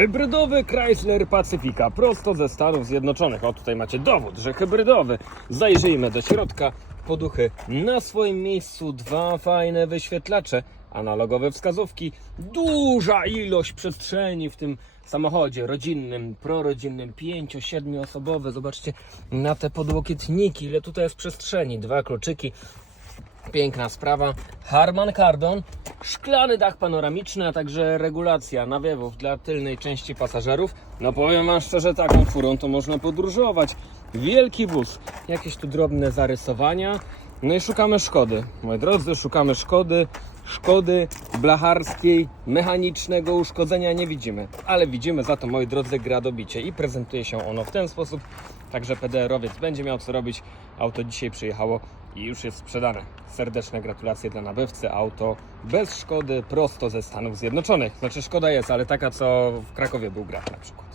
Hybrydowy Chrysler Pacifica prosto ze Stanów Zjednoczonych. O, tutaj macie dowód, że hybrydowy. Zajrzyjmy do środka. Poduchy na swoim miejscu, dwa fajne wyświetlacze, analogowe wskazówki, duża ilość przestrzeni w tym samochodzie rodzinnym, prorodzinnym, 5-7 osobowy. Zobaczcie na te podłokietniki, ile tutaj jest przestrzeni. Dwa kluczyki, Piękna sprawa. Harman Kardon, szklany dach panoramiczny, a także regulacja nawiewów dla tylnej części pasażerów. No powiem Wam szczerze, taką furą to można podróżować. Wielki wóz, jakieś tu drobne zarysowania. No i szukamy Szkody. Moi drodzy, szukamy Szkody. Szkody blacharskiej, mechanicznego uszkodzenia nie widzimy, ale widzimy za to, moi drodzy, gradobicie i prezentuje się ono w ten sposób. Także PDR-owiec będzie miał co robić. Auto dzisiaj przyjechało i już jest sprzedane. Serdeczne gratulacje dla nabywcy. Auto bez szkody, prosto ze Stanów Zjednoczonych. Znaczy szkoda jest, ale taka co w Krakowie był graf na przykład.